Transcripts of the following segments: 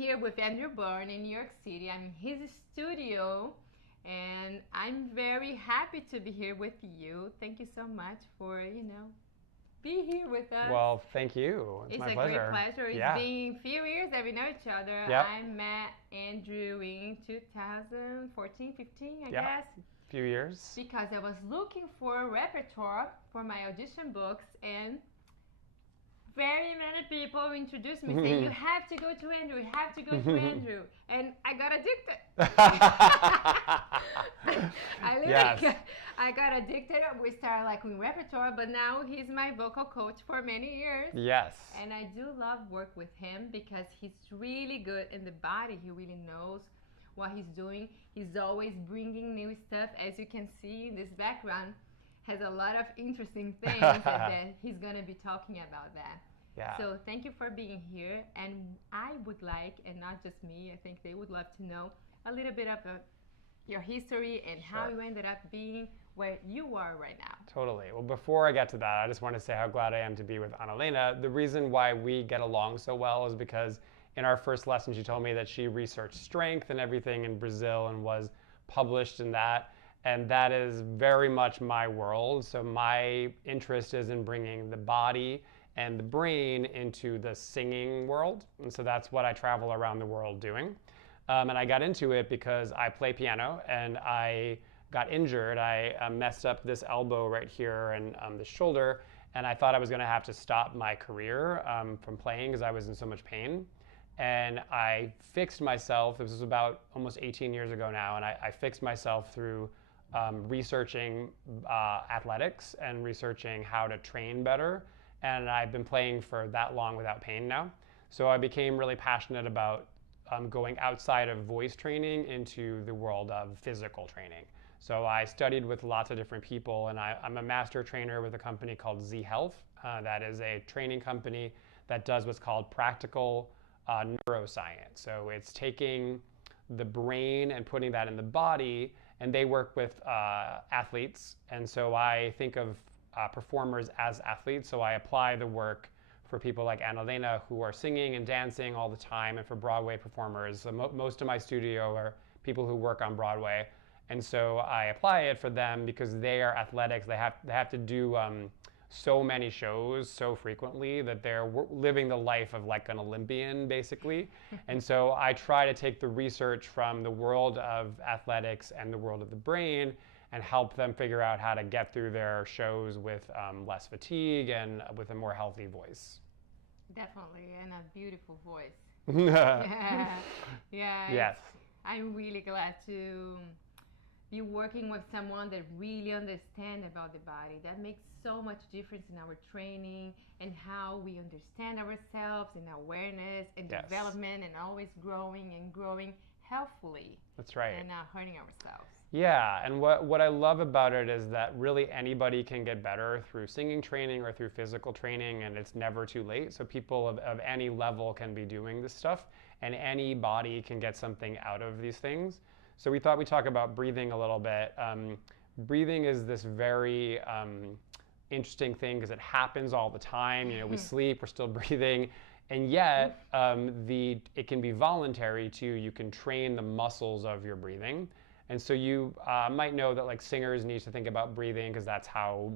here with Andrew Byrne in New York City. I'm in his studio, and I'm very happy to be here with you. Thank you so much for, be here with us. Well, thank you. It's my pleasure. Great pleasure. It's been a few years that we know each other. Yep. I met Andrew in 2014, 15, I guess. A few years. Because I was looking for a repertoire for my audition books, and very many people introduced me saying, you have to go to Andrew, you have to go to Andrew. And I got addicted. I got addicted. We started like with repertoire, but now he's my vocal coach for many years. Yes. And I do love work with him because he's really good in the body. He really knows what he's doing. He's always bringing new stuff. As you can see in this background, has a lot of interesting things that he's going to be talking about that. Yeah. So thank you for being here. And I would like, and not just me, I think they would love to know a little bit about your history and how you ended up being where you are right now. Totally. Well, before I get to that, I just want to say how glad I am to be with Anelena. The reason why we get along so well is because in our first lesson, she told me that she researched strength and everything in Brazil and was published in that. And that is very much my world. So my interest is in bringing the body and the brain into the singing world. And so that's what I travel around the world doing. And I got into it because I play piano and I got injured. I messed up this elbow right here and the shoulder. And I thought I was going to have to stop my career from playing because I was in so much pain. And I fixed myself. This was about almost 18 years ago now. And I fixed myself through researching athletics and researching how to train better. And I've been playing for that long without pain now. So I became really passionate about going outside of voice training into the world of physical training. So I studied with lots of different people, and I'm a master trainer with a company called Z Health. That is a training company that does what's called practical neuroscience. So it's taking the brain and putting that in the body, and they work with athletes. And so I think of performers as athletes. So I apply the work for people like Anelena who are singing and dancing all the time, and for Broadway performers. So most of my studio are people who work on Broadway. And so I apply it for them because they are athletics. They have to do so many shows so frequently that they're living the life of like an Olympian, basically. And so I try to take the research from the world of athletics and the world of the brain and help them figure out how to get through their shows with less fatigue and with a more healthy voice. Definitely, and a beautiful voice. Yeah. Yes. I'm really glad to be working with someone that really understands about the body. That makes so much difference in our training and how we understand ourselves and awareness and development and always growing healthfully. That's right. And not hurting ourselves. Yeah, and what I love about it is that really anybody can get better through singing training or through physical training, and it's never too late. So people of any level can be doing this stuff, and any body can get something out of these things. So we thought we'd talk about breathing a little bit. Breathing is this very interesting thing because it happens all the time. You know, we sleep, we're still breathing. And yet, it can be voluntary too. You can train the muscles of your breathing. And so you might know that like singers need to think about breathing because that's how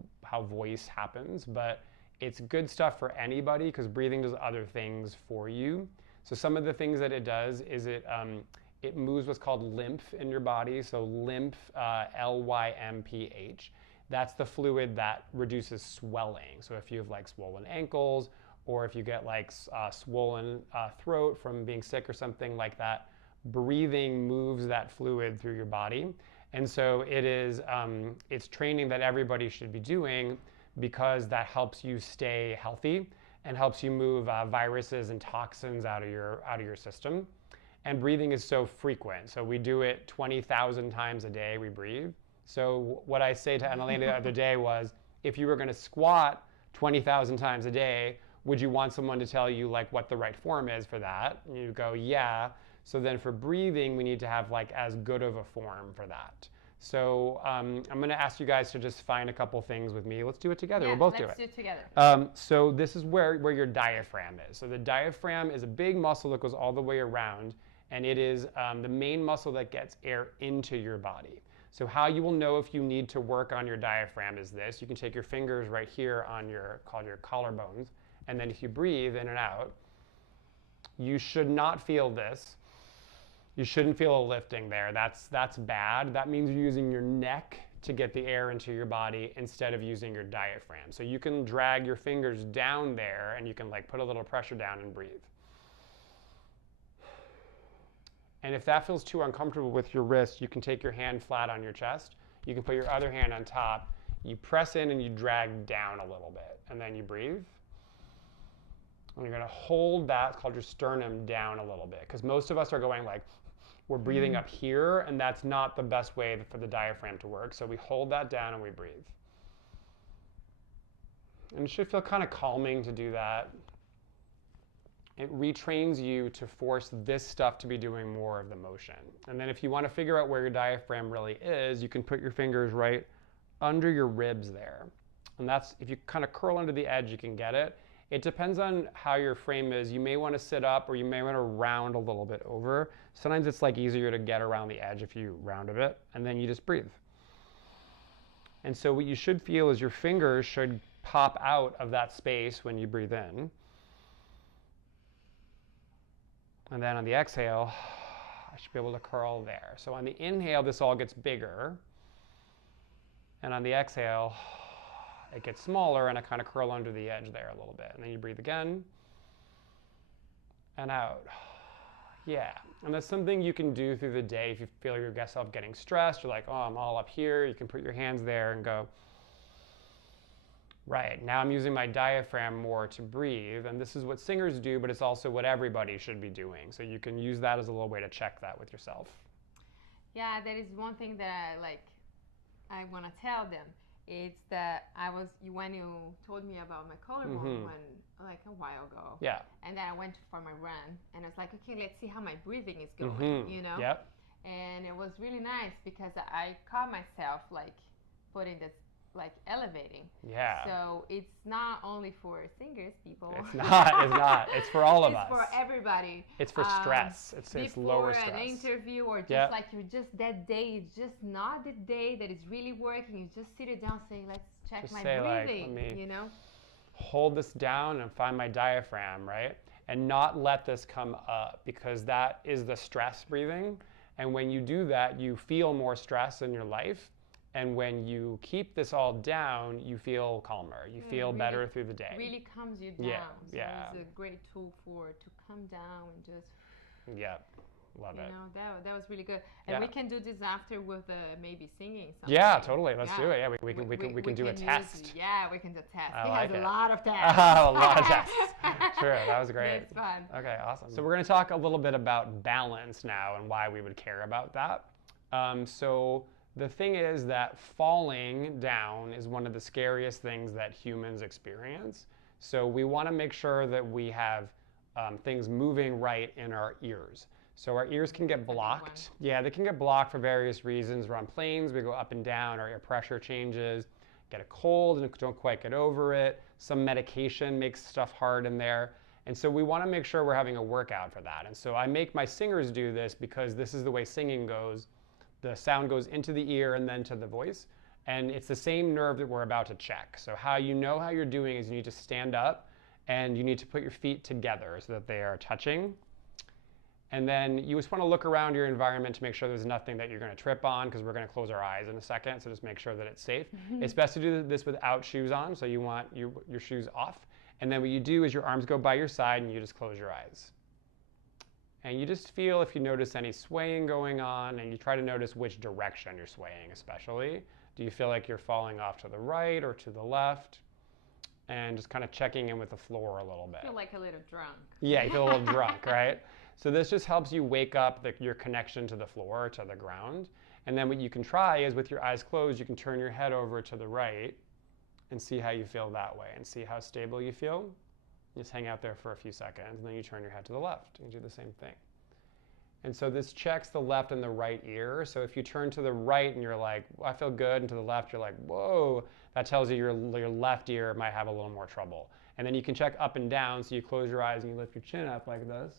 voice happens. But it's good stuff for anybody because breathing does other things for you. So some of the things that it does is it moves what's called lymph in your body. So lymph, L-Y-M-P-H. That's the fluid that reduces swelling. So if you have like swollen ankles, or if you get like swollen throat from being sick or something like that, breathing moves that fluid through your body. And so it's training that everybody should be doing because that helps you stay healthy and helps you move viruses and toxins out of your system. And breathing is so frequent. So we do it 20,000 times a day, we breathe. So what I say to Anelena the other day was, if you were going to squat 20,000 times a day, would you want someone to tell you like what the right form is for that? And you go, yeah. So then for breathing, we need to have like as good of a form for that. So I'm going to ask you guys to just find a couple things with me. Let's do it together. Yeah, We'll both do let's it. do it together. So this is where your diaphragm is. So the diaphragm is a big muscle that goes all the way around, and it is the main muscle that gets air into your body. So how you will know if you need to work on your diaphragm is this. You can take your fingers right here on called your collarbones, and then if you breathe in and out, you should not feel this. You shouldn't feel a lifting there. That's bad. That means you're using your neck to get the air into your body instead of using your diaphragm. So you can drag your fingers down there and you can like put a little pressure down and breathe. And if that feels too uncomfortable with your wrist, you can take your hand flat on your chest. You can put your other hand on top. You press in and you drag down a little bit, and then you breathe. And you're going to hold that, it's called your sternum, down a little bit, because most of us are going like, we're breathing up here, and that's not the best way for the diaphragm to work. So we hold that down and we breathe. And it should feel kind of calming to do that. It retrains you to force this stuff to be doing more of the motion. And then if you want to figure out where your diaphragm really is, you can put your fingers right under your ribs there. And that's, if you kind of curl under the edge, you can get it. It depends on how your frame is. You may want to sit up or you may want to round a little bit over. Sometimes it's like easier to get around the edge if you round a bit, and then you just breathe. And so what you should feel is your fingers should pop out of that space when you breathe in. And then on the exhale, I should be able to curl there. So on the inhale, this all gets bigger. And on the exhale, it gets smaller and I kind of curl under the edge there a little bit. And then you breathe again and out. Yeah. And that's something you can do through the day if you feel yourself getting stressed. You're like, oh, I'm all up here. You can put your hands there and go, right, now I'm using my diaphragm more to breathe. And this is what singers do, but it's also what everybody should be doing. So you can use that as a little way to check that with yourself. Yeah, that is one thing that I want to tell them. It's that when you told me about my collarbone like a while ago. Yeah. And then I went for my run and I was like, okay, let's see how my breathing is going, you know? Yep. And it was really nice because I caught myself like putting this, like elevating. Yeah. So it's not only for singers, people. It's not. It's for all of us. It's for everybody. It's for stress. It's lower stress. Before an interview or just like you're just that day, it's just not the day that is really working. You just sit it down, say, let's check just my say, breathing, like, let me you know? hold this down and find my diaphragm, right? And not let this come up, because that is the stress breathing. And when you do that, you feel more stress in your life. And when you keep this all down, you feel calmer. You feel really better through the day. Really calms you down. So it's a great tool to calm down and just. Yeah, love it. You know, that was really good. And we can do this after with maybe singing something. Yeah, totally. Let's do it. Yeah, we can do a test. Yeah, we can do a test. I He like has it. a lot of tests. A lot of tests. Sure, that was great. It's fun. Okay, awesome. So we're going to talk a little bit about balance now and why we would care about that. So the thing is that falling down is one of the scariest things that humans experience. So we want to make sure that we have things moving right in our ears. So our ears can get blocked. Yeah, they can get blocked for various reasons. We're on planes, we go up and down, our air pressure changes, get a cold and don't quite get over it. Some medication makes stuff hard in there. And so we want to make sure we're having a workout for that. And so I make my singers do this because this is the way singing goes. The sound goes into the ear and then to the voice. And it's the same nerve that we're about to check. So how you know how you're doing is you need to stand up and you need to put your feet together so that they are touching. And then you just want to look around your environment to make sure there's nothing that you're going to trip on, because we're going to close our eyes in a second. So just make sure that it's safe. It's best to do this without shoes on. So you want your shoes off. And then what you do is your arms go by your side and you just close your eyes. And you just feel if you notice any swaying going on, and you try to notice which direction you're swaying especially. Do you feel like you're falling off to the right or to the left? And just kind of checking in with the floor a little bit. I feel like a little drunk. Yeah, you feel a little drunk, right? So this just helps you wake up your connection to the floor, to the ground. And then what you can try is with your eyes closed, you can turn your head over to the right and see how you feel that way and see how stable you feel. Just hang out there for a few seconds, and then you turn your head to the left and do the same thing. And so this checks the left and the right ear. So if you turn to the right and you're like, well, I feel good, and to the left you're like, whoa, that tells you your left ear might have a little more trouble. And then you can check up and down, so you close your eyes and you lift your chin up like this.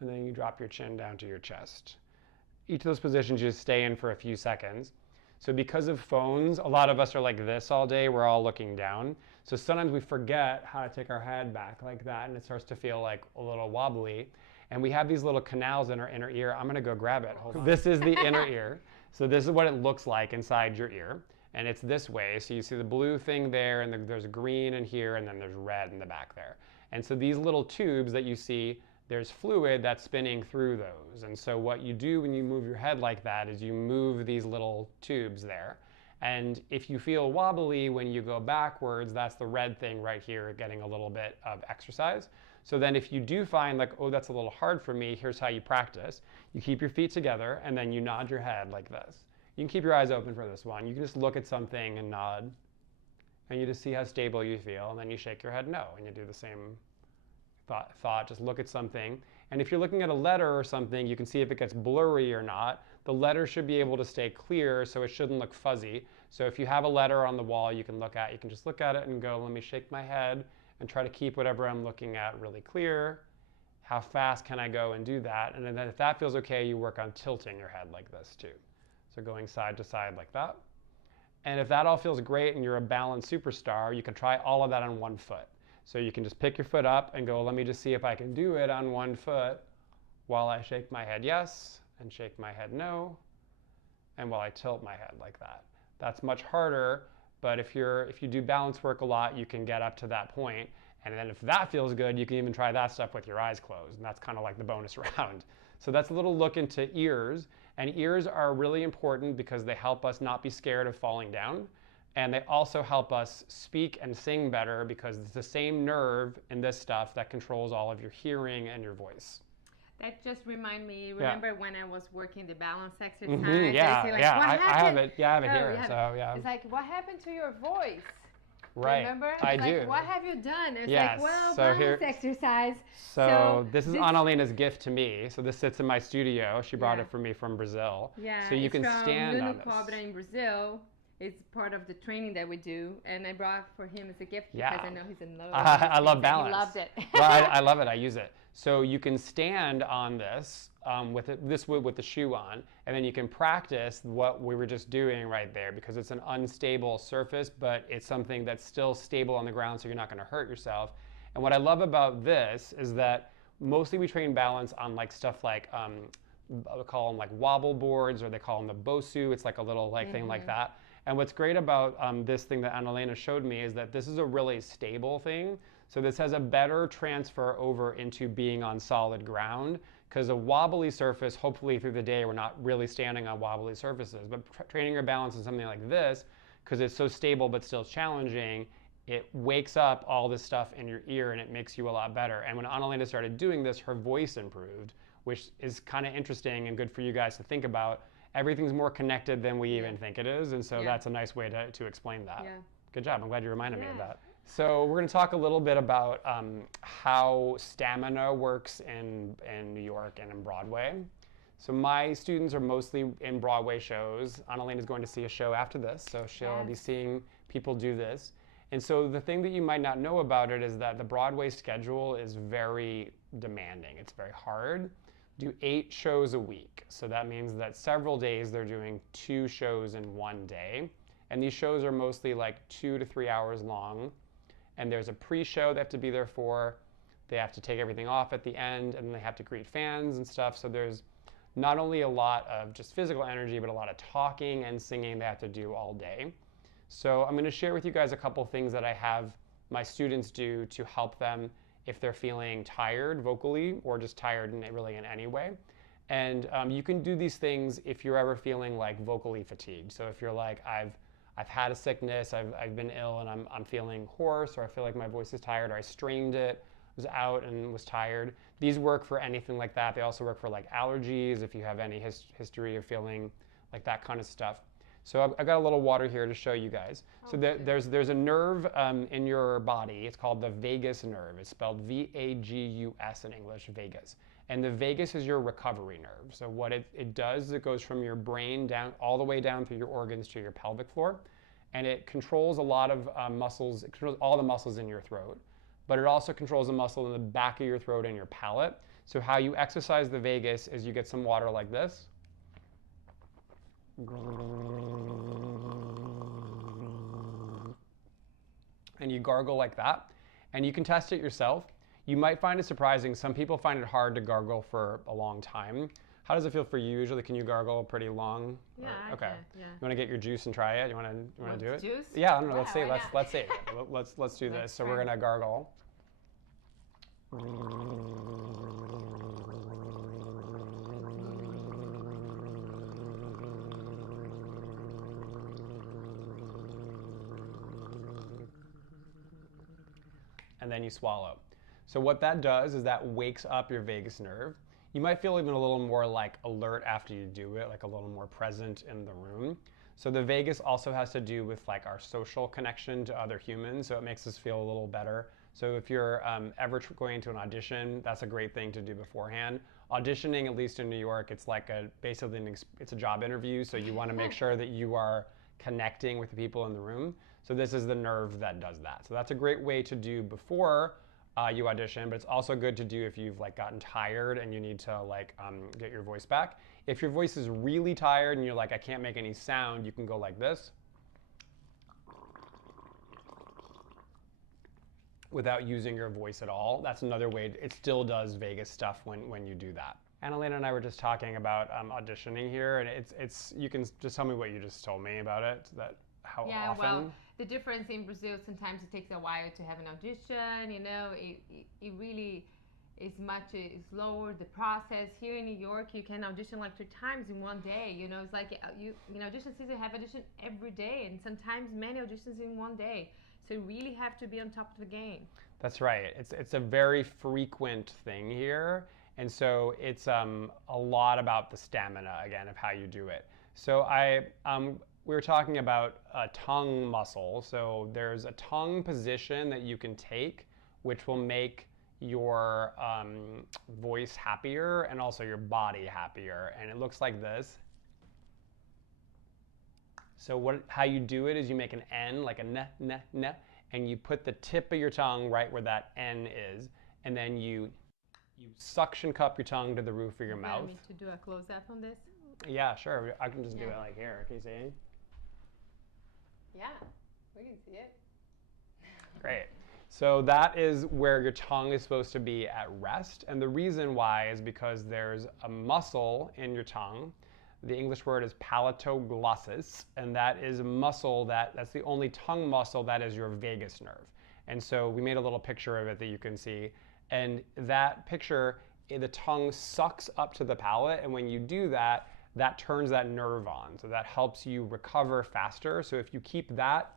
And then you drop your chin down to your chest. Each of those positions you just stay in for a few seconds. So because of phones, a lot of us are like this all day, we're all looking down. So sometimes we forget how to take our head back like that, and it starts to feel like a little wobbly. And we have these little canals in our inner ear. I'm gonna go grab it, hold on. This is the inner ear. So this is what it looks like inside your ear. And it's this way. So you see the blue thing there, and there's green in here, and then there's red in the back there. And so these little tubes that you see, there's fluid that's spinning through those. And so what you do when you move your head like that is you move these little tubes there. And if you feel wobbly when you go backwards, that's the red thing right here getting a little bit of exercise. So then if you do find like, oh, that's a little hard for me, here's how you practice. You keep your feet together and then you nod your head like this. You can keep your eyes open for this one. You can just look at something and nod. And you just see how stable you feel. And then you shake your head no. And you do the same thought, just look at something. And if you're looking at a letter or something, you can see if it gets blurry or not. The letter should be able to stay clear, so it shouldn't look fuzzy. So if you have a letter on the wall you can just look at it and go, let me shake my head and try to keep whatever I'm looking at really clear. How fast can I go and do that? And then if that feels okay, you work on tilting your head like this too. So going side to side like that. And if that all feels great and you're a balanced superstar, you can try all of that on one foot. So you can just pick your foot up and go, let me just see if I can do it on one foot while I shake my head yes and shake my head no, and while I tilt my head like that. That's much harder, but if you do balance work a lot, you can get up to that point. And then if that feels good, you can even try that stuff with your eyes closed, and that's kind of like the bonus round. So that's a little look into ears, and ears are really important because they help us not be scared of falling down. And they also help us speak and sing better because it's the same nerve in this stuff that controls all of your hearing and your voice. That just reminded me, remember when I was working the balance exercise? Mm-hmm, yeah, say, like, yeah, what I have happened? it. Yeah, I have it Oh, here. you have So it. yeah. It's like, what happened to your voice? Right. Remember? I It's do. like, what have you done? It's Yes. like, well, So balance exercise. So this is Anelena's gift to me. So this sits in my studio. She brought Yeah. it for me from Brazil. Yeah, So you it's can from stand Nuno on this. Cobra in Brazil. It's part of the training that we do, and I brought for him as a gift Yeah. because I know he's in love. I love balance. He loved it. Well, I love it. I use it. So you can stand on this with the shoe on, and then you can practice what we were just doing right there because it's an unstable surface, but it's something that's still stable on the ground, so you're not going to hurt yourself. And what I love about this is that mostly we train balance on like stuff like we call them like wobble boards, or they call them the Bosu. It's like a little like thing like that. And what's great about this thing that Anelena showed me is that this is a really stable thing. So this has a better transfer over into being on solid ground, because a wobbly surface, hopefully through the day, we're not really standing on wobbly surfaces. But training your balance in something like this, because it's so stable but still challenging, it wakes up all this stuff in your ear and it makes you a lot better. And when Anelena started doing this, her voice improved, which is kind of interesting and good for you guys to think about. Everything's more connected than we even think it is, and so that's a nice way to explain that. Yeah. Good job. I'm glad you reminded me of that. So we're going to talk a little bit about how stamina works in New York and in Broadway. So my students are mostly in Broadway shows. Anelena is going to see a show after this, so she'll be seeing people do this. And so the thing that you might not know about it is that the Broadway schedule is very demanding. It's very hard. Do 8 shows a week. So that means that several days they're doing 2 shows in one day. And these shows are mostly like 2 to 3 hours long. And there's a pre-show they have to be there for. They have to take everything off at the end, and they have to greet fans and stuff. So there's not only a lot of just physical energy, but a lot of talking and singing they have to do all day. So I'm going to share with you guys a couple things that I have my students do to help them if they're feeling tired vocally or just tired in any way. And you can do these things if you're ever feeling like vocally fatigued. So if you're like, I've had a sickness, I've been ill and I'm feeling hoarse, or I feel like my voice is tired, or I strained it, was out and was tired. These work for anything like that. They also work for like allergies, if you have any history of feeling like that kind of stuff. So I've got a little water here to show you guys. So there's a nerve in your body. It's called the vagus nerve. It's spelled V-A-G-U-S in English, vagus. And the vagus is your recovery nerve. So what it does is it goes from your brain down all the way down through your organs to your pelvic floor. And it controls a lot of muscles. It controls all the muscles in your throat. But it also controls a muscle in the back of your throat and your palate. So how you exercise the vagus is you get some water like this. And you gargle like that. And you can test it yourself. You might find it surprising. Some people find it hard to gargle for a long time. How does it feel for you usually? Can you gargle pretty long? Yeah, okay. I can, yeah. You want to get your juice and try it? You want to do it? Juice? Yeah, I don't know. Yeah, Let's see. why Let's see. Let's do this. So we're gonna gargle. And then you swallow. So what that does is that wakes up your vagus nerve. You might feel even a little more like alert after you do it, like a little more present in the room. So the vagus also has to do with like our social connection to other humans, so it makes us feel a little better. So if you're ever going to an audition, that's a great thing to do beforehand. Auditioning, at least in New York, it's like basically it's a job interview, so you want to make sure that you are connecting with the people in the room. So this is the nerve that does that. So that's a great way to do before you audition, but it's also good to do if you've like gotten tired and you need to like get your voice back. If your voice is really tired and you're like, I can't make any sound, you can go like this without using your voice at all. That's another way. It still does vagus stuff when you do that. Anelena and I were just talking about auditioning here, and it's you can just tell me what you just told me about it. How often? Well, the difference in Brazil, sometimes it takes a while to have an audition. You know, it really is much slower, the process. Here in New York, you can audition like 3 times in one day. You know, it's like audition season have audition every day, and sometimes many auditions in one day. So you really have to be on top of the game. That's right. It's a very frequent thing here, and so it's a lot about the stamina again of how you do it. So we were talking about a tongue muscle. So there's a tongue position that you can take, which will make your voice happier and also your body happier. And it looks like this. So how you do it is you make an N, like a n, and you put the tip of your tongue right where that N is, and then you suction cup your tongue to the roof of your mouth. I need to do a close-up on this? Yeah, sure. I can just do it like here. Can you see? Yeah, we can see it. Great. So that is where your tongue is supposed to be at rest. And the reason why is because there's a muscle in your tongue. The English word is palatoglossus, and that is a muscle that's the only tongue muscle that is your vagus nerve. And so we made a little picture of it that you can see. And that picture, the tongue sucks up to the palate, and when you do that, that turns that nerve on. So that helps you recover faster. So if you keep that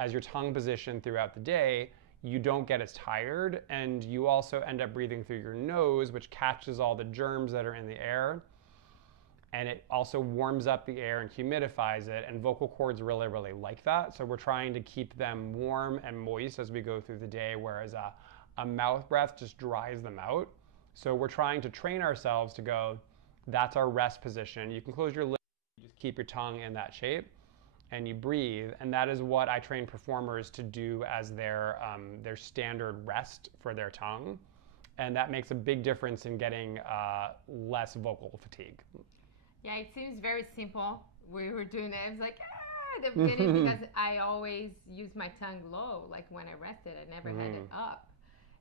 as your tongue position throughout the day, you don't get as tired, and you also end up breathing through your nose, which catches all the germs that are in the air. And it also warms up the air and humidifies it, and vocal cords really, really like that. So we're trying to keep them warm and moist as we go through the day, whereas a mouth breath just dries them out. So we're trying to train ourselves to go, that's our rest position. You can close your lips, you just keep your tongue in that shape, and you breathe. And that is what I train performers to do as their standard rest for their tongue. And that makes a big difference in getting less vocal fatigue. Yeah, it seems very simple. We were doing it. I was like, at the beginning, because I always use my tongue low. Like when I rested, I never had it up.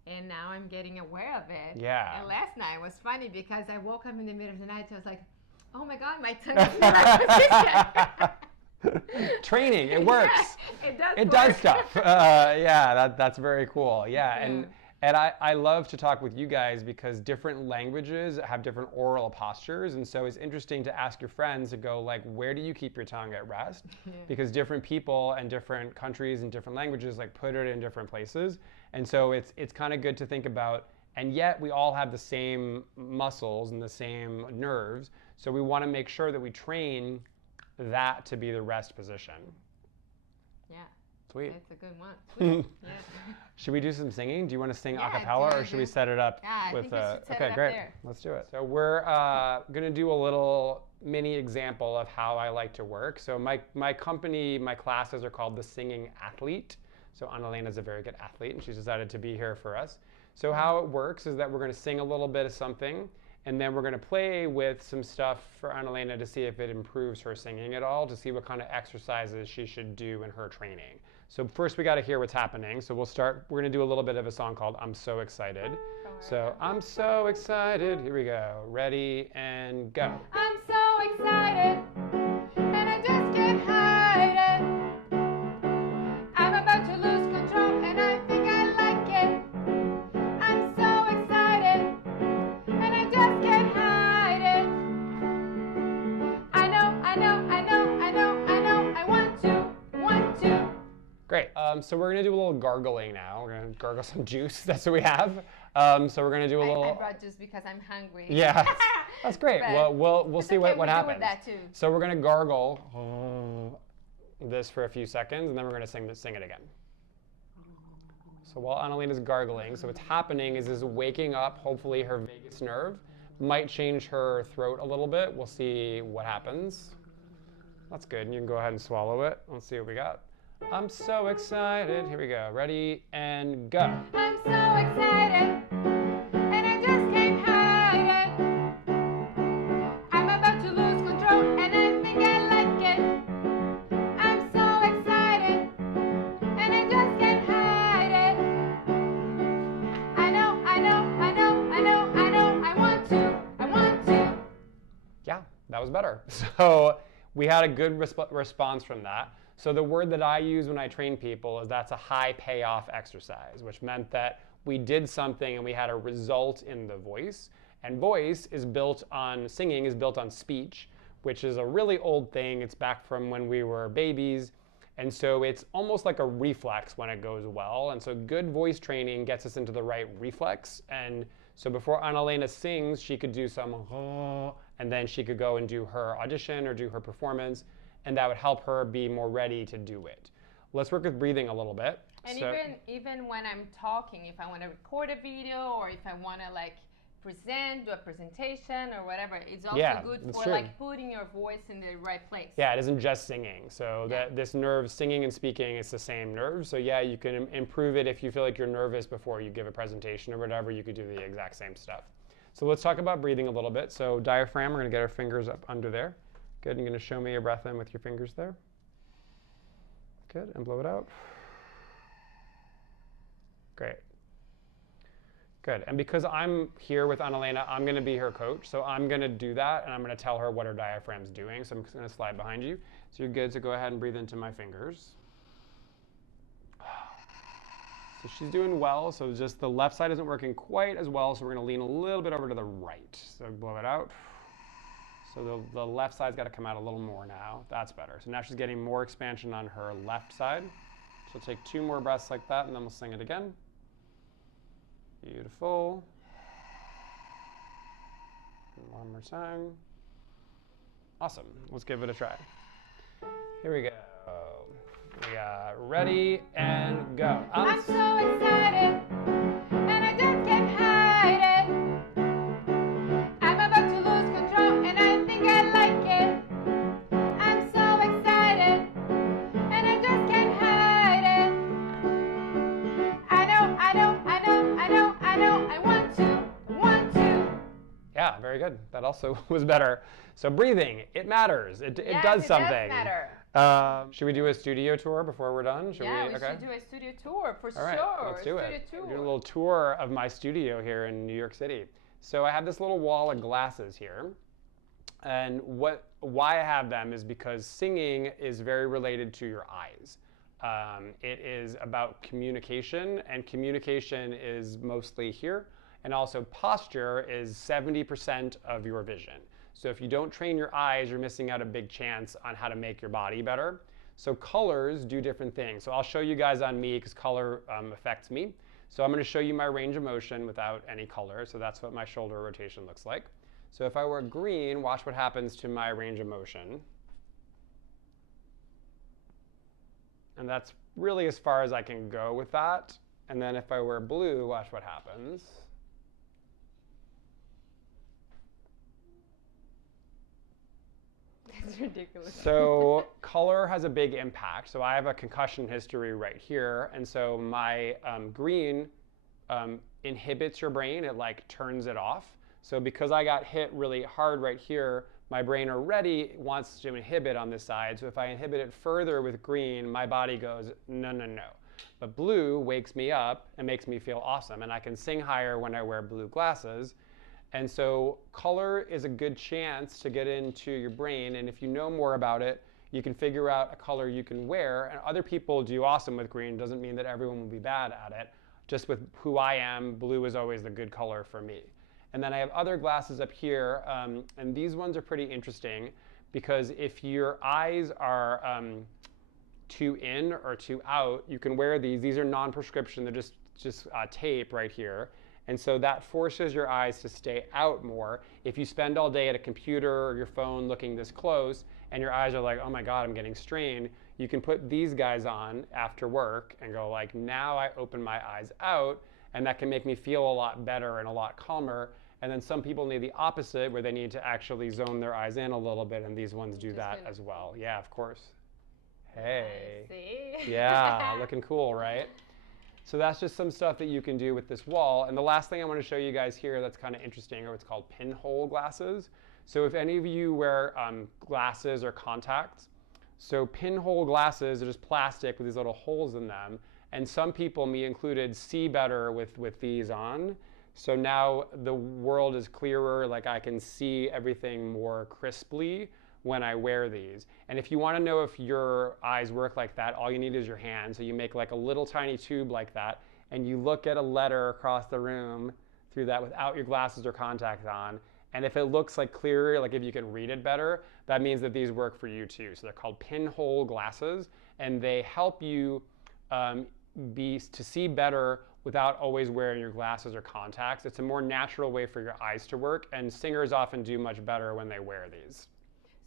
And now I'm getting aware of it. Yeah. And last night was funny because I woke up in the middle of the night and I was like, oh my God, my tongue is not position. Training, it works. Yeah, it does stuff. Yeah, that's very cool. Yeah, and I love to talk with you guys because different languages have different oral postures, and so it's interesting to ask your friends to go like, where do you keep your tongue at rest? Because different people and different countries and different languages like put it in different places, and so it's kind of good to think about. And yet we all have the same muscles and the same nerves, so we want to make sure that we train that to be the rest position. Yeah. Sweet. That's a good one. Sweet. Yeah. Should we do some singing? Do you want to sing a Yeah, cappella, or should we set it up I with think we should set okay, it up great. there. Let's do it. So we're going to do a little mini example of how I like to work. So my company, my classes are called the Singing Athlete. So Anelena is a very good athlete, and she's decided to be here for us. So how it works is that we're going to sing a little bit of something, and then we're going to play with some stuff for Anelena to see if it improves her singing at all, to see what kind of exercises she should do in her training. So first we got to hear what's happening. So we're going to do a little bit of a song called I'm So Excited. So I'm so excited. Here we go. Ready and go. I'm so excited, and I just can't hide it. I'm about to lose control, and I think I like it. I'm so excited, and I just can't hide it. I know, I want to. Great. So we're going to do a little gargling now. We're going to gargle some juice. That's what we have. So we're going to do a little... I brought juice because I'm hungry. Yeah, that's great. But We'll see what happens. Do with that too. So we're going to gargle this for a few seconds, and then we're going to sing it again. So while Anelena's gargling, so what's happening is waking up, hopefully, her vagus nerve. Might change her throat a little bit. We'll see what happens. That's good. And you can go ahead and swallow it. Let's see what we got. I'm so excited. Here we go. Ready and go. I'm so excited, and I just can't hide it. I'm about to lose control, and I think I like it. I'm so excited, and I just can't hide it. I know, I want to. Yeah, that was better. So we had a good response from that. So the word that I use when I train people is that's a high payoff exercise, which meant that we did something and we had a result in the voice. And voice is built on, singing is built on speech, which is a really old thing. It's back from when we were babies. And so it's almost like a reflex when it goes well. And so good voice training gets us into the right reflex. And so before Anelena sings, she could do some, and then she could go and do her audition or do her performance. And that would help her be more ready to do it. Let's work with breathing a little bit. And even when I'm talking, if I want to record a video or if I want to like do a presentation or whatever, it's also good for like putting your voice in the right place. Yeah, it isn't just singing. So this nerve, singing and speaking, it's the same nerve. So yeah, you can improve it if you feel like you're nervous before you give a presentation or whatever. You could do the exact same stuff. So let's talk about breathing a little bit. So diaphragm, we're going to get our fingers up under there. Good, you're going to show me your breath in with your fingers there. Good, and blow it out. Great. Good, and because I'm here with Anelena, I'm going to be her coach, so I'm going to do that, and I'm going to tell her what her diaphragm's doing, so I'm just going to slide behind you. So you're good, so go ahead and breathe into my fingers. So she's doing well, so just the left side isn't working quite as well, so we're going to lean a little bit over to the right. So blow it out. So the left side's got to come out a little more now. That's better. So now she's getting more expansion on her left side. She'll take 2 more breaths like that, and then we'll sing it again. Beautiful. One more time. Awesome. Let's give it a try. Here we go. We got ready and go. I'm so excited, and I just can't hide it. I'm about to lose control, and I think I like it. I'm so excited, and I just can't hide it. I want to. Yeah, very good. That also was better. So breathing, it matters. It does something. It does matter. Should we do a studio tour before we're done? Should do a studio tour for sure. All right, let's do it. We're doing a little tour of my studio here in New York City. So I have this little wall of glasses here. And why I have them is because singing is very related to your eyes. It is about communication, and communication is mostly here. And also posture is 70% of your vision. So if you don't train your eyes, you're missing out a big chance on how to make your body better. So colors do different things. So I'll show you guys on me because color affects me. So I'm going to show you my range of motion without any color. So that's what my shoulder rotation looks like. So if I were green, watch what happens to my range of motion. And that's really as far as I can go with that. And then if I wear blue, watch what happens. That's ridiculous. So color has a big impact. So I have a concussion history right here. And so my green inhibits your brain. It like turns it off. So because I got hit really hard right here, my brain already wants to inhibit on this side. So if I inhibit it further with green, my body goes, no, no, no. But blue wakes me up and makes me feel awesome. And I can sing higher when I wear blue glasses. And so color is a good chance to get into your brain. And if you know more about it, you can figure out a color you can wear. And other people do awesome with green. Doesn't mean that everyone will be bad at it. Just with who I am, blue is always the good color for me. And then I have other glasses up here, and these ones are pretty interesting because if your eyes are too in or too out, you can wear these. These are non-prescription, they're just tape right here. And so that forces your eyes to stay out more. If you spend all day at a computer or your phone looking this close and your eyes are like, oh my God, I'm getting strained, you can put these guys on after work and go like, now I open my eyes out, and that can make me feel a lot better and a lot calmer. And then some people need the opposite, where they need to actually zone their eyes in a little bit, and these ones do that as well. Yeah, of course. Hey. See? Yeah, looking cool, right? So that's just some stuff that you can do with this wall. And the last thing I want to show you guys here that's kind of interesting are what's called pinhole glasses. So if any of you wear glasses or contacts, so pinhole glasses are just plastic with these little holes in them. And some people, me included, see better with these on. So now the world is clearer, like I can see everything more crisply when I wear these. And if you want to know if your eyes work like that, all you need is your hand. So you make like a little tiny tube like that, and you look at a letter across the room through that without your glasses or contacts on. And if it looks like clearer, like if you can read it better, that means that these work for you too. So they're called pinhole glasses, and they help you to see better without always wearing your glasses or contacts. It's a more natural way for your eyes to work, and singers often do much better when they wear these.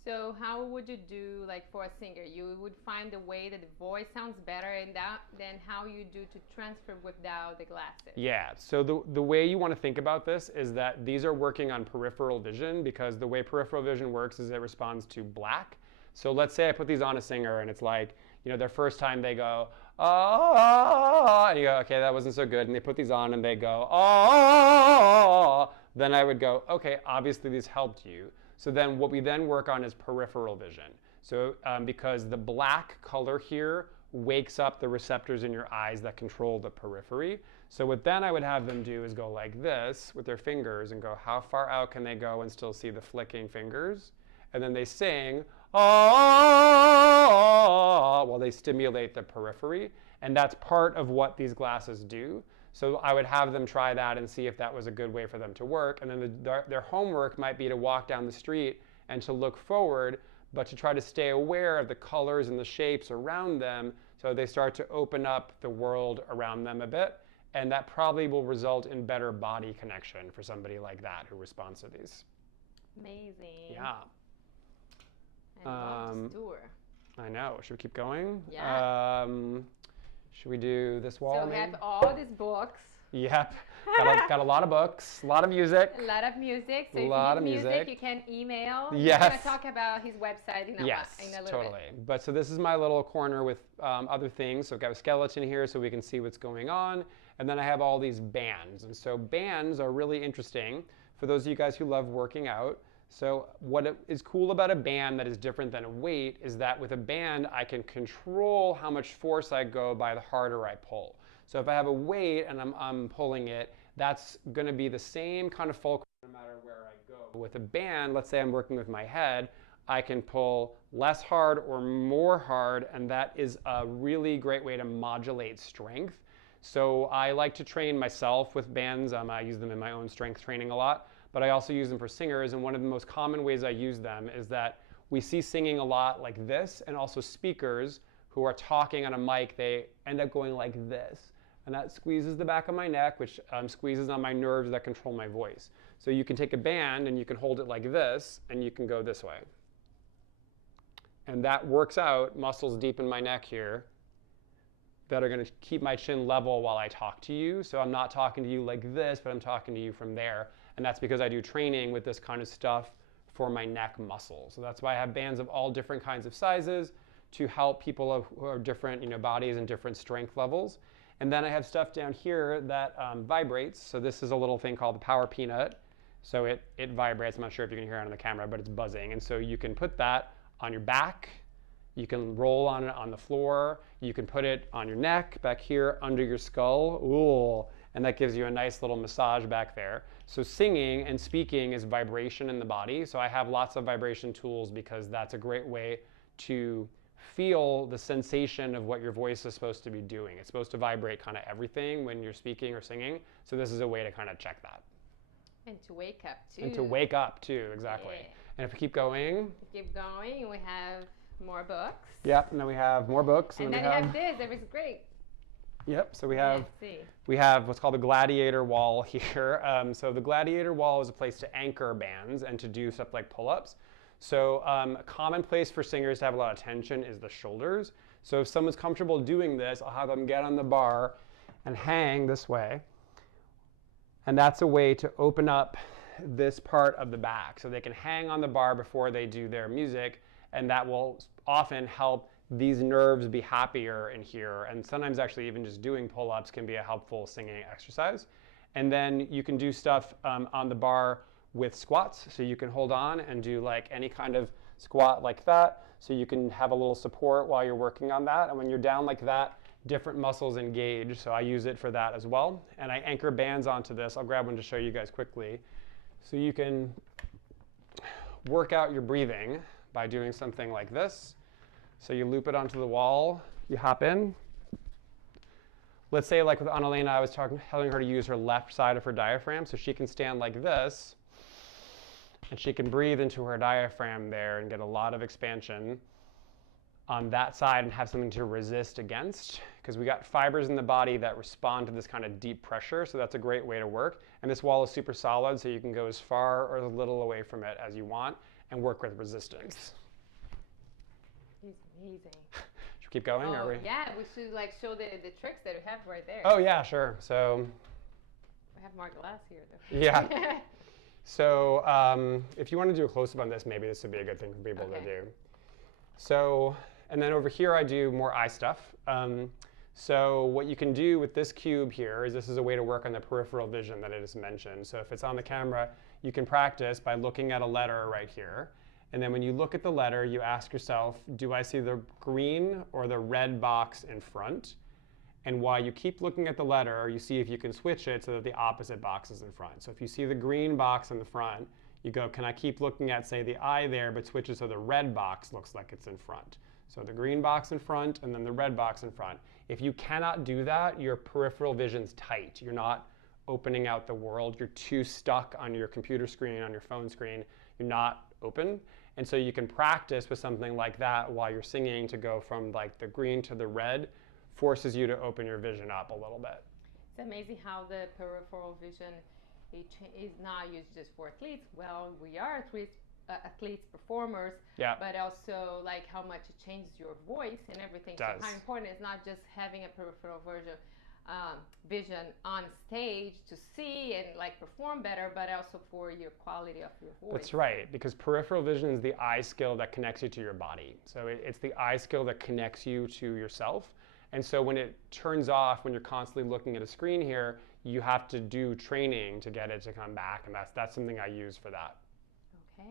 So how would you do, like for a singer, you would find a way that the voice sounds better and than how you do to transfer without the glasses? Yeah, so the way you want to think about this is that these are working on peripheral vision, because the way peripheral vision works is it responds to black. So let's say I put these on a singer and it's like, you know, their first time they go, oh, and you go, okay, that wasn't so good. And they put these on and they go, oh, then I would go, okay, obviously these helped you. So then what we then work on is peripheral vision. So because the black color here wakes up the receptors in your eyes that control the periphery. So what then I would have them do is go like this with their fingers and go, how far out can they go and still see the flicking fingers? And then they sing, oh, while they stimulate the periphery. And that's part of what these glasses do. So I would have them try that and see if that was a good way for them to work. And then their homework might be to walk down the street and to look forward, but to try to stay aware of the colors and the shapes around them, so they start to open up the world around them a bit. And that probably will result in better body connection for somebody like that who responds to these. Amazing. Yeah. I love this tour. I know. Should we keep going? Yeah. Should we do this wall? So we have all these books. Yep. Got a lot of books, a lot of music. A lot of music. So A if lot you of need music. you can email. Yes. We're going to talk about his website in a little totally. bit. But so this is my little corner with other things. So I've got a skeleton here so we can see what's going on. And then I have all these bands. And so bands are really interesting for those of you guys who love working out. So what is cool about a band that is different than a weight is that with a band, I can control how much force I go by the harder I pull. So if I have a weight and I'm pulling it, that's going to be the same kind of fulcrum no matter where I go. With a band, let's say I'm working with my head, I can pull less hard or more hard, and that is a really great way to modulate strength. So I like to train myself with bands. I use them in my own strength training a lot. But I also use them for singers, and one of the most common ways I use them is that we see singing a lot like this, and also speakers who are talking on a mic, they end up going like this. And that squeezes the back of my neck, which squeezes on my nerves that control my voice. So you can take a band and you can hold it like this, and you can go this way. And that works out muscles deep in my neck here, that are going to keep my chin level while I talk to you. So I'm not talking to you like this, but I'm talking to you from there. And that's because I do training with this kind of stuff for my neck muscle. So that's why I have bands of all different kinds of sizes to help people who are different, bodies and different strength levels. And then I have stuff down here that vibrates. So this is a little thing called the Power Peanut. So it vibrates. I'm not sure if you can hear it on the camera, but it's buzzing. And so you can put that on your back. You can roll on it on the floor. You can put it on your neck, back here, under your skull. Ooh, and that gives you a nice little massage back there. So singing and speaking is vibration in the body. So I have lots of vibration tools because that's a great way to feel the sensation of what your voice is supposed to be doing. It's supposed to vibrate kind of everything when you're speaking or singing. So this is a way to kind of check that. And to wake up too. And to wake up too, exactly. Yeah. And if we keep going. We have more books. Yep, and then we have more books. And then we have this, that was great. Yep, so we have what's called the Gladiator Wall here. So the Gladiator Wall is a place to anchor bands and to do stuff like pull-ups. So a common place for singers to have a lot of tension is the shoulders. So if someone's comfortable doing this, I'll have them get on the bar and hang this way. And that's a way to open up this part of the back. So they can hang on the bar before they do their music, and that will often help these nerves be happier in here. And sometimes actually even just doing pull-ups can be a helpful singing exercise. And then you can do stuff on the bar with squats. So you can hold on and do like any kind of squat like that. So you can have a little support while you're working on that. And when you're down like that, different muscles engage. So I use it for that as well. And I anchor bands onto this. I'll grab one to show you guys quickly. So you can work out your breathing by doing something like this. So you loop it onto the wall, you hop in. Let's say like with Anelena, I was telling her to use her left side of her diaphragm, so she can stand like this, and she can breathe into her diaphragm there and get a lot of expansion on that side and have something to resist against, because we got fibers in the body that respond to this kind of deep pressure, so that's a great way to work. And this wall is super solid, so you can go as far or as little away from it as you want and work with resistance. He's amazing. Should we keep going? Oh, or we... Yeah, we should like show the tricks that we have right there. Oh yeah, sure. So we have more glass here though. Yeah. So if you want to do a close-up on this, maybe this would be a good thing for people to do. So, and then over here I do more eye stuff. So what you can do with this cube here is this is a way to work on the peripheral vision that I just mentioned. So if it's on the camera, you can practice by looking at a letter right here. And then when you look at the letter, you ask yourself, do I see the green or the red box in front? And while you keep looking at the letter, you see if you can switch it so that the opposite box is in front. So if you see the green box in the front, you go, can I keep looking at, say, the eye there, but switch it so the red box looks like it's in front? So the green box in front and then the red box in front. If you cannot do that, your peripheral vision's tight. You're not opening out the world. You're too stuck on your computer screen, on your phone screen. You're not open. And so you can practice with something like that while you're singing to go from like the green to the red, forces you to open your vision up a little bit. It's amazing how the peripheral vision is not used just for athletes. Well, we are athletes, performers, but also like how much it changes your voice and everything. So how important it's not just having a peripheral vision on stage to see and like perform better, but also for your quality of your voice. That's right, because peripheral vision is the eye skill that connects you to your body. So it's the eye skill that connects you to yourself. And so when it turns off, when you're constantly looking at a screen here, you have to do training to get it to come back, and that's something I use for that. Okay,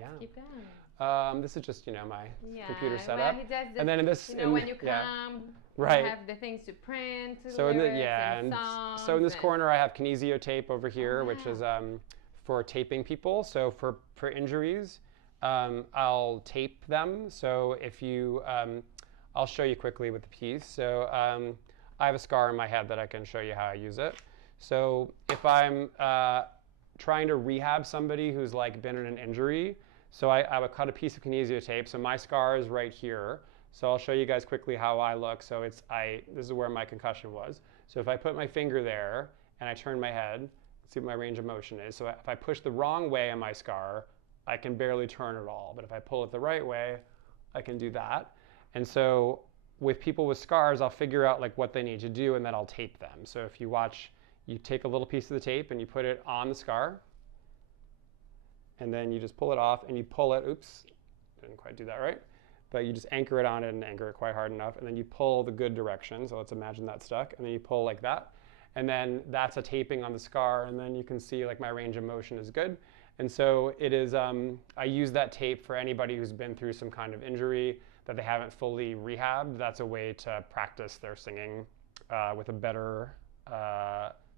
let's keep going. This is just my computer setup. Well, he does this, and then in this, when you come, you have the things to print. So in this corner, I have Kinesio Tape over here, which is for taping people. So for injuries, I'll tape them. So if you, I'll show you quickly with the piece. So I have a scar in my head that I can show you how I use it. So if I'm trying to rehab somebody who's like been in an injury, so I would cut a piece of Kinesio Tape. So my scar is right here. So I'll show you guys quickly how I look. So this is where my concussion was. So if I put my finger there and I turn my head, see what my range of motion is. So if I push the wrong way on my scar, I can barely turn at all. But if I pull it the right way, I can do that. And so with people with scars, I'll figure out like what they need to do, and then I'll tape them. So if you watch, you take a little piece of the tape and you put it on the scar, and then you just pull it off and you pull it. Oops, didn't quite do that right. But you just anchor it on it and anchor it quite hard enough, and then you pull the good direction. So let's imagine that's stuck, and then you pull like that. And then that's a taping on the scar, and then you can see like my range of motion is good. And so it is, I use that tape for anybody who's been through some kind of injury that they haven't fully rehabbed. That's a way to practice their singing with a better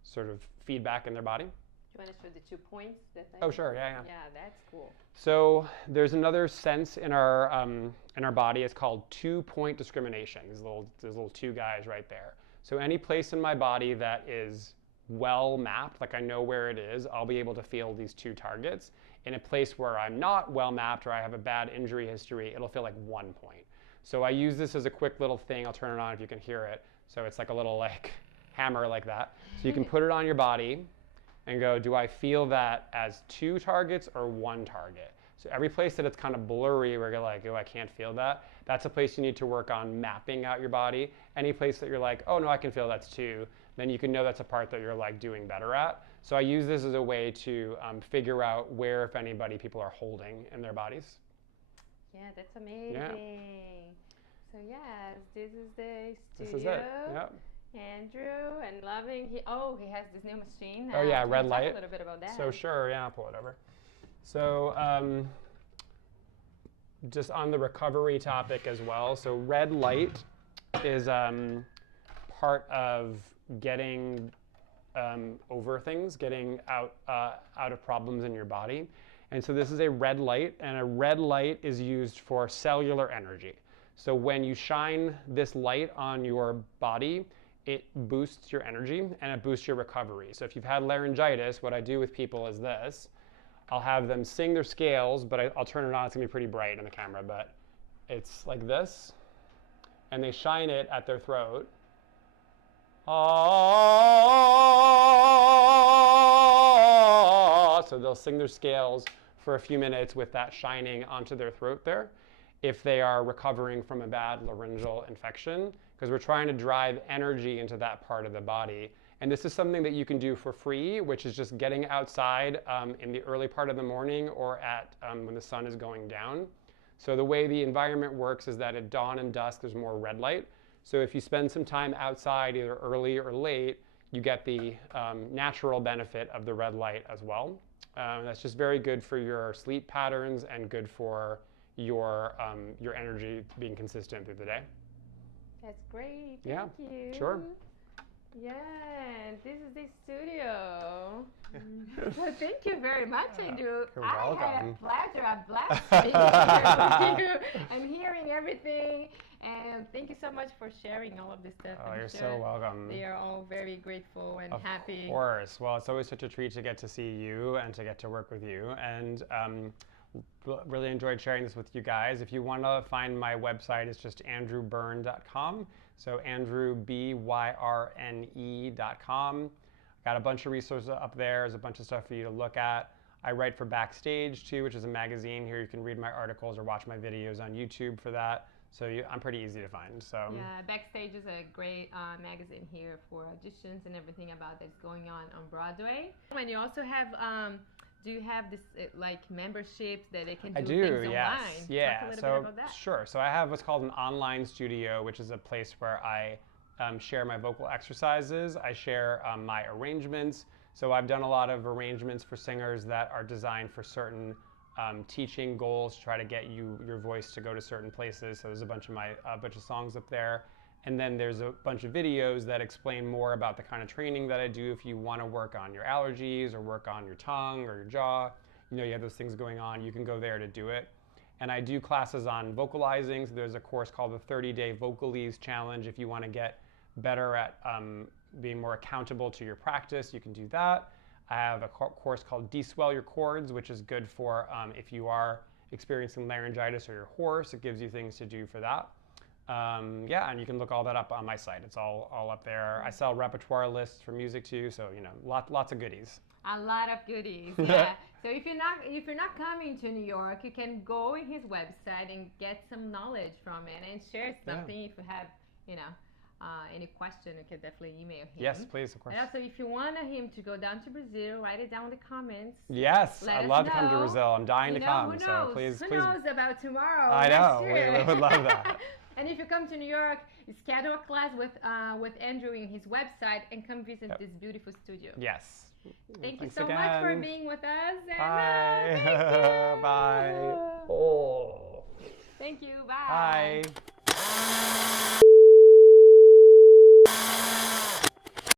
sort of feedback in their body. You want to show the 2 points? Oh, sure, yeah. Yeah, that's cool. So there's another sense in our body. It's called 2-point discrimination. There's little 2 guys right there. So any place in my body that is well mapped, like I know where it is, I'll be able to feel these 2 targets. In a place where I'm not well mapped or I have a bad injury history, it'll feel like 1 point. So I use this as a quick little thing. I'll turn it on if you can hear it. So it's like a little like hammer like that. So you can put it on your body and go, do I feel that as 2 targets or 1 target? So every place that it's kind of blurry where you're like, oh, I can't feel that, that's a place you need to work on mapping out your body. Any place that you're like, oh no, I can feel that's 2, then you can know that's a part that you're like doing better at. So I use this as a way to figure out where, if anybody, people are holding in their bodies. Yeah, that's amazing. Yeah. So yes, this is the studio. This is it, yep. Andrew, and loving, he has this new machine. Oh yeah, Can red you light. talk a little bit about that? So sure, yeah, I'll pull it over. So just on the recovery topic as well. So red light is part of getting over things, getting out of problems in your body. And so this is a red light, and a red light is used for cellular energy. So when you shine this light on your body, it boosts your energy and it boosts your recovery. So if you've had laryngitis, what I do with people is this. I'll have them sing their scales, but I'll turn it on. It's gonna be pretty bright in the camera, but it's like this. And they shine it at their throat. So they'll sing their scales for a few minutes with that shining onto their throat there, if they are recovering from a bad laryngeal infection, because we're trying to drive energy into that part of the body. And this is something that you can do for free, which is just getting outside in the early part of the morning or at when the sun is going down. So the way the environment works is that at dawn and dusk, there's more red light. So if you spend some time outside, either early or late, you get the natural benefit of the red light as well. That's just very good for your sleep patterns and good for your energy being consistent through the day. That's great. Yeah, Thank you. sure. Yeah, this is the studio. So thank you very much, Andrew. You're I welcome. had a pleasure, a blast being here with you and hearing everything. And thank you so much for sharing all of this stuff. Oh, I'm you're sure so welcome. They are all very grateful and happy. Of course. Well, it's always such a treat to get to see you and to get to work with you. And really enjoyed sharing this with you guys. If you want to find my website, it's just andrewbyrne.com. So andrewbyrne.com. Got a bunch of resources up there. There's a bunch of stuff for you to look at. I write for Backstage too, which is a magazine. Here you can read my articles or watch my videos on YouTube for that. So I'm pretty easy to find. So yeah, Backstage is a great magazine here for auditions and everything about that's going on Broadway. And you also have, do you have this like memberships that they can do things yes. online? Yeah. Talk a little So bit about that. sure. So I have what's called an online studio, which is a place where I share my vocal exercises. I share my arrangements. So I've done a lot of arrangements for singers that are designed for certain teaching goals to try to get your voice to go to certain places. So there's a bunch of bunch of songs up there. And then there's a bunch of videos that explain more about the kind of training that I do if you want to work on your allergies or work on your tongue or your jaw. You know, you have those things going on, you can go there to do it. And I do classes on vocalizing. So there's a course called the 30-Day Vocalese Challenge. If you want to get better at being more accountable to your practice, you can do that. I have a course called Deswell Your Chords, which is good for if you are experiencing laryngitis or you're hoarse. It gives you things to do for that. Yeah, and you can look all that up on my site. It's all up there. I sell repertoire lists for music too, so you know, lots of goodies. A lot of goodies, yeah. So if you're not coming to New York, you can go in his website and get some knowledge from it and share something. If you have, any question, you can definitely email him. Yes, please, of course. And also, if you want him to go down to Brazil, write it down in the comments. Yes, I'd love to come to Brazil. I'm dying to come. Who knows? So please, Who knows about tomorrow? I know. We would love that. And if you come to New York, schedule a class with Andrew in his website and come visit this beautiful studio. Yes. Thank you Thanks so again. much for being with us. Bye. Thank you. Bye. Oh. Thank you. Bye. Bye.